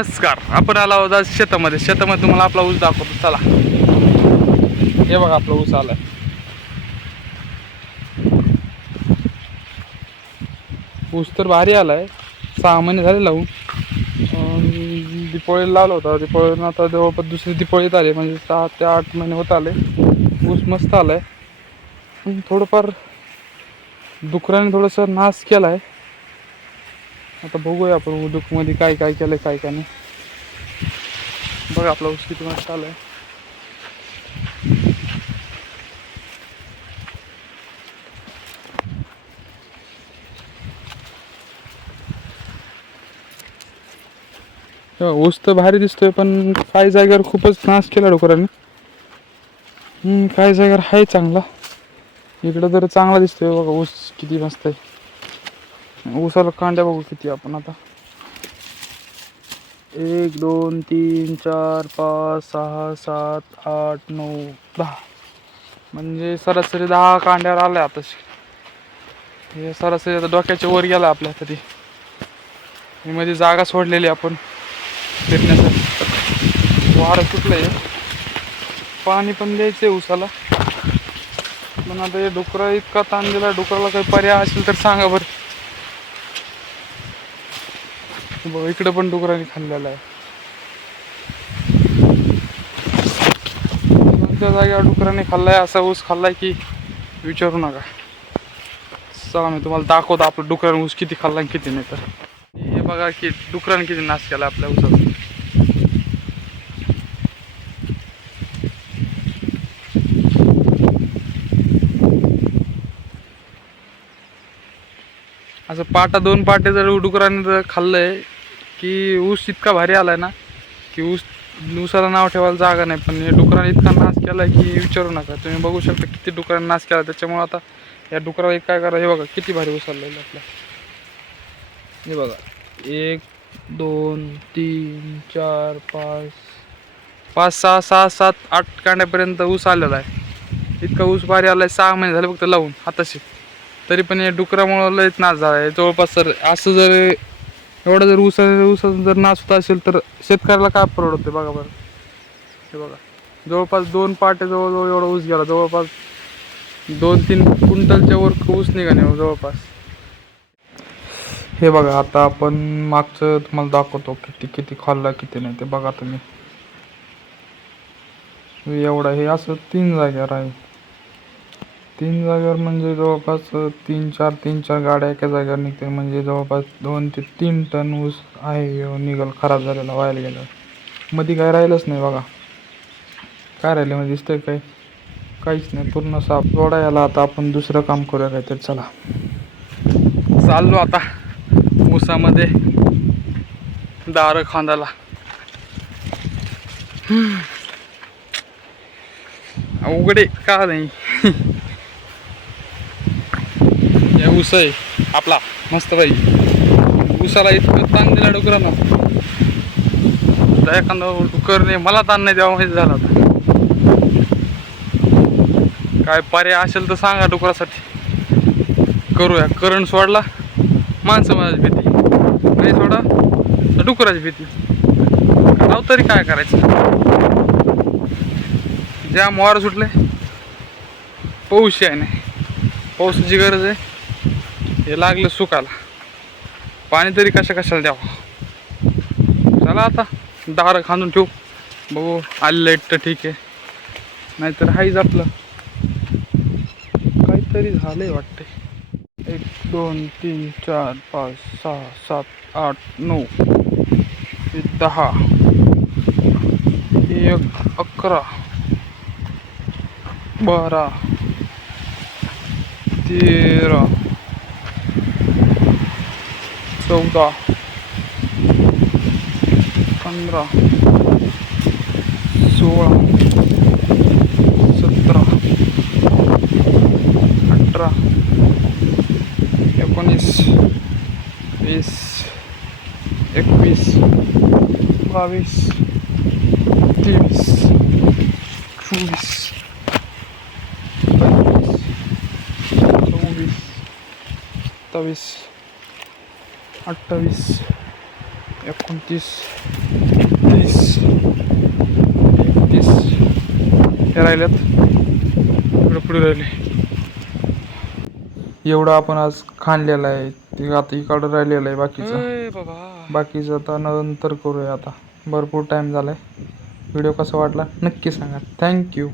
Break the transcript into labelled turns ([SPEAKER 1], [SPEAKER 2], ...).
[SPEAKER 1] नमस्कार. आपण आला आहोत आज शेतामध्ये. शेतामध्ये तुम्हाला आपला ऊस दाखवतो. चला. हे बघा आपला ऊस आलाय. ऊस तर भारी आलाय. सहा महिने झाले लावून. दिपोळीला लावला होता. दिपावळीनं आता जवळपास दुसरी दिपोळीत आले. म्हणजे सहा ते आठ महिने होत आले. ऊस मस्त आलाय. थोडंफार डुकराने थोडंसं नाश केलाय. आता बघूया आपण उद्योग काय काय केलं काय काय नाही. बघा आपला ऊस किती मस्त आलाय. आहे ऊस तर भारी दिसतोय पण काही जागेवर खूपच नाश केला डुकराने. काही जागेवर आहे चांगला. इकडं तर चांगला दिसतोय बघा ऊस किती मस्त आहे. उसाला कांड्या बघू किती आपण आता. एक दोन तीन चार पाच सहा सात आठ नऊ दहा. म्हणजे सरासरी दहा कांड्यावर आल्या आता. हे सरासरी आता डोक्याच्या वर गेला आपल्या तरी. हे मध्ये जागा सोडलेली आपण फिरण्यासाठी. वारं सुटलंय. पाणी पण द्यायचंय उसाला. पण आता हे डुकरा इतका ताण दिला डुकराला काही पर्याय असेल तर सांगा बरं. बघ इकडे पण डुकराने खाल्लेला आहे. कोणत्या जागेवर डुकराने खाल्लाय असा ऊस खाल्लाय की विचारू नका. चला मी तुम्हाला दाखवतो आपलं डुकराने ऊस किती खाल्ला आणि किती नाही तर. हे बघा की डुकराने किती नाश केला आपल्या ऊसाचा असं पाटा दोन पाटे जर डुकराने जर खाल्लंय की ऊस इतका भारी आला आहे ना की ऊस ऊसाला नाव ठेवायला जागा नाही. पण हे डुकराने इतका नाश केला की विचारू नका. तुम्ही बघू शकता किती डुकराने नाश केला त्याच्यामुळे आता या डुकराला काय करा हे बघा किती भारी ऊस आलेलं आपल्या हे बघा. एक दोन तीन चार पाच पाच सहा सहा सात आठ कांड्यापर्यंत ऊस आलेला आहे. इतका ऊस भारी आला आहे सहा महिने झाले फक्त लावून हाताशी. तरी पण या डुकरामुळं लयच नाश झाला आहे जवळपास सर असं जर एवढं जर ऊस ऊस जर नाश होत असेल तर शेतकऱ्याला काय परवडते बघा बरं. हे बघा. जवळपास दोन पाटे जवळजवळ एवढा ऊस गेला. जवळपास दोन तीन क्विंटलच्या वर ऊस निघाले हो जवळपास. हे बघा आता आपण मागचं तुम्हाला दाखवतो किती किती खाल्ला किती नाही. ते बघा तुम्ही. एवढा हे असं तीन जागेवर आहे. तीन जागेवर म्हणजे जवळपास तीन चार तीन चार गाड्या एका जागेवर निघते म्हणजे जवळपास दोन ते तीन टन ऊस आहे निघल खराब झालेला व्हायला गेला मध्ये काय राहिलंच नाही बघा. काय राहिलं म्हणजे दिसतंय काय? काहीच नाही. पूर्ण साफ जोडा याला. आता आपण दुसरं काम करूया काहीतरी. चला. चाललो आता ऊसामध्ये. दार खांदाला अवघडे का नाही? ऊस आहे आपला मस्त बाई. ऊसाला इतकं ताण दिला डुकरानं. आता एखादा डुकरने मला ताण नाही द्यावा माहिती झाला काय पर्याय असेल तर सांगा डुकरासाठी. करूया. करंट सोडला माणसं माझी भीती. नाही सोडा तर डुकराची भीती. करावं तरी काय करायचं? ज्या मोहार सुटले पाऊस आहे नाही. पावसाची गरज आहे. हे लागलं सुकाला पाणी तरी कशा कशाला द्यावं? चला आता दारं खांदून ठेवू. बघू आलेलं तर ठीक आहे. नाहीतर हाईच आपलं. काहीतरी झालंय वाटते एक दोन तीन चार पाच सहा सात आठ नऊ हे दहा एक अकरा बारा तेरा चौदा. पंधरा. सोळा. सतरा. अठरा. एकोणीस. वीस. एकवीस. बावीस. तेवीस चोवीस. पंचवीस. चोवीस सत्तावीस. अठ्ठावीस एकोणतीस तीस एकतीस. हे राहिल्यात. इकडे पुढे राहिले. एवढं आपण आज खाणलेलं आहे. ते आता इकडं राहिलेलं आहे बाकीचं. बाकीचं आता नंतर करूया आता. भरपूर टाईम झालाय. व्हिडिओ कसा वाटला? नक्की सांगा. थँक्यू